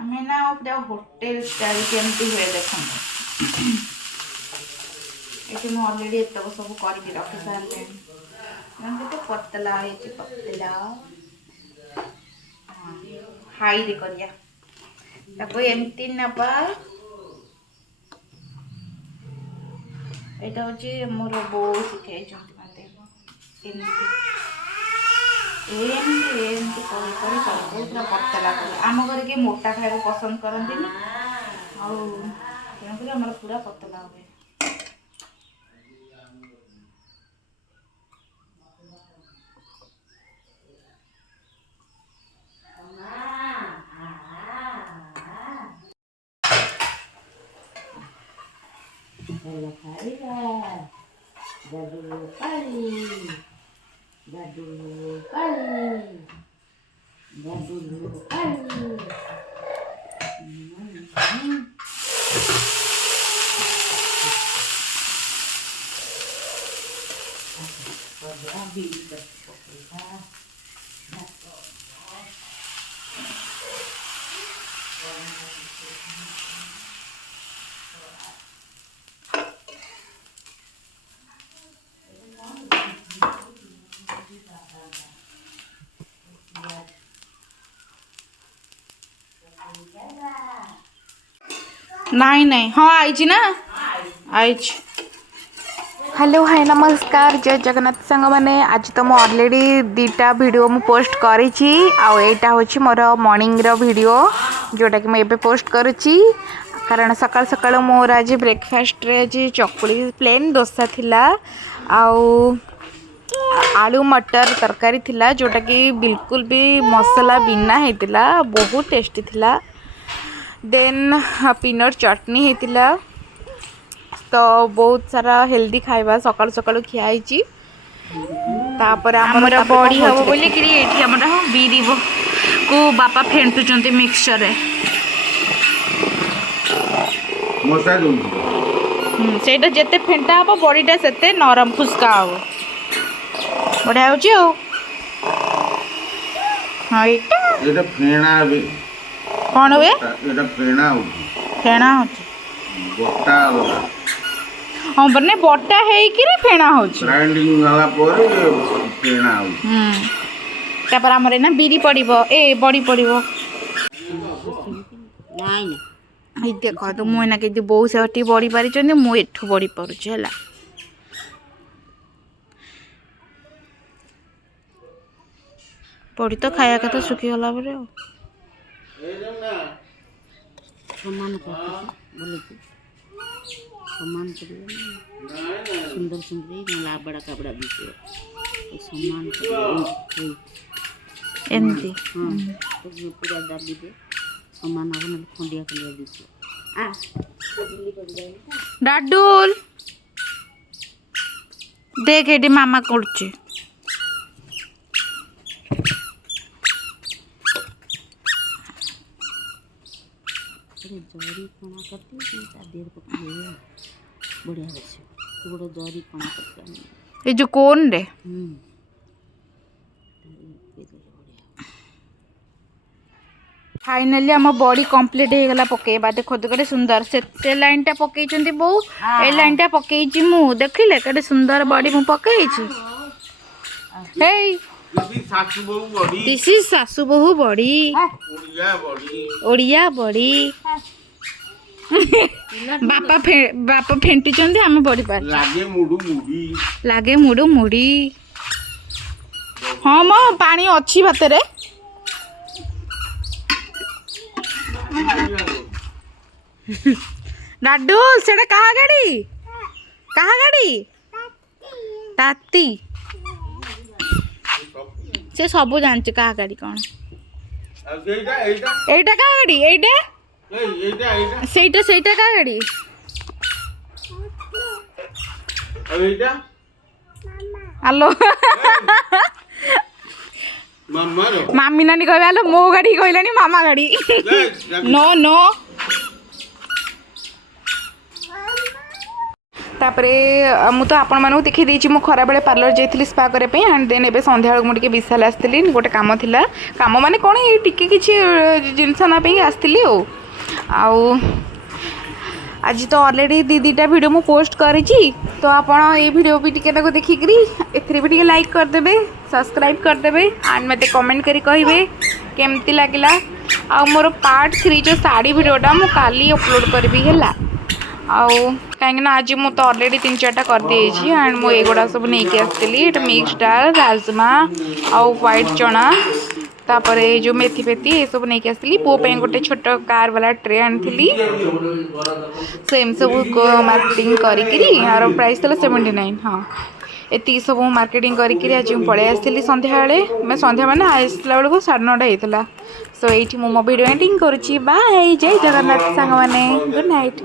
आम ना पूरा होटेल स्टाइल केमती हुए देख ये अलरेडी एत सब करके रखी सारे तो पतला पतला हाई रे करिया एमती नबा यहाँ हूँ मोर बो शिखाई मत पूरा पतला कर आम घर के मोटा खाया पसंद करती आमर पूरा पतला हुए नहीं नहीं हाँ आई ना आई। हेलो हाय नमस्कार जय जगन्नाथ सांग मैंने आज तो मुझे ऑलरेडी दीटा वीडियो मु पोस्ट करी आईटा हूँ मोर मॉर्निंग रो वीडियो जोटा कि मैं पोस्ट करुच्ची कारण सकाल सकाल मोर आज ब्रेकफास्ट रे आज चकुली प्लेन डोसा थिला आउ आलू मटर तरकारी थिला जोटा कि बिल्कुल भी मसला बिना होता बहुत टेस्टी थिला। देन पीनट चटनी होता तो बहुत सारा हेल्दी खाଇବା सकाल सकाल खियाई तापर हमर बॉडी हम बोले कि एठी हमर बीरी को बापा फेंटुचंती मिक्सचर रे मसा दउन सेटा जते फेंटा हो बॉडीटा सेते नरम फुसका हो बढ़िया होची हो। हां एटा फेणा बे कोन हुए एटा फेणा हो फेणा होची बट्टा हाँ बने बट्टा है कि रे फेणा होची ग्राइंडिंग वाला पर फेणा हो तापर हमरे ना बीरी पड़िबो ए बड़ी पड़िबो नाइ ई देखो तो मु ना के बहु सेठी बड़ी पारी चंदी मु एठू बड़ी परुछ हला बड़ी तो खाया कथा सुखी गला बरे सम्मान करते बोले सम्मान करिए सुंदर सुंदर लाबड़ा काबड़ा दीजिए सम्मान करिए एमती हाँ तो पूरा दाबी दे सम्मान अब ना खंडिया खंडिया दीजिए डाडुल देख एडी मामा करछे जरी कोना करती ता देर पकाइए बढ़िया बच्चे तो बड़ा जरी कोना करते ये जो कौन रे फाइनली आम बॉडी कंप्लीट हो गला पकेबा देखो तो केते सुंदर से लाइन टा पकई चंदी बो ए लाइन टा पकई ची मु देखिले केते सुंदर बॉडी मु पकई ची हे दिस इज सासू बहु बॉडी ओडिया बॉडी बापा फेंटी चंदी हम बॉडी पार लागे मुडू मुडी हाँ मो पानी अच्छी भात रे डाडुल सेटा कहा गाड़ी ताती से सब जानचे कहा गाड़ी कौन एटा कहा गाड़ी एटा सेटा कहा गाड़ी हेलो मामी नानी कहबे हेलो मो गाड़ी कहलानी मामा गाड़ी नो नो तापरे मु तो आपण मानू देखि देछि मु खरा बेले पार्लर जाइथिली स्पा करे पे एंड देन एबे संध्या बेल मु टिके विशाल आस्थिली गोटे काम थिला काम माने कोन ए टिके किछि जिंस ना पे आस्थिली आउ आज तो ऑलरेडी दीटा वीडियो मु पोस्ट करिछि तो आपण ए वीडियो भी टिके ताको देखिकरी एथरे भी टिके लाइक कर देबे सब्सक्राइब कर देबे एंड मते कमेंट करी कहिबे केमती लागिला आ मोर पार्ट 3 जो साड़ी वीडियोटा मु काली अपलोड करबी हैला आउ कहीं आज मुझे तो ऑलरेडी 3-4टा कर दी एंड मु एगुड़ा सब नहीं आसती मिक्स डाल राजमा आउ व्हाइट चना तापर जो मेथी फेथी ये सब नहीं आसती पो गोटे छोट कार वाला ट्रे आनी सेम सब मार्केटिंग करी प्राइस था 79 हाँ एति सब मार्केटिंग करी आज पलि आसती संध्या मैं संध्या मैंने आसला बेलू 9:30 होता सो ये मो वीडियो एंडिंग करुच्ची बाय जय जगन्नाथ सांग मैंने गुड नाइट।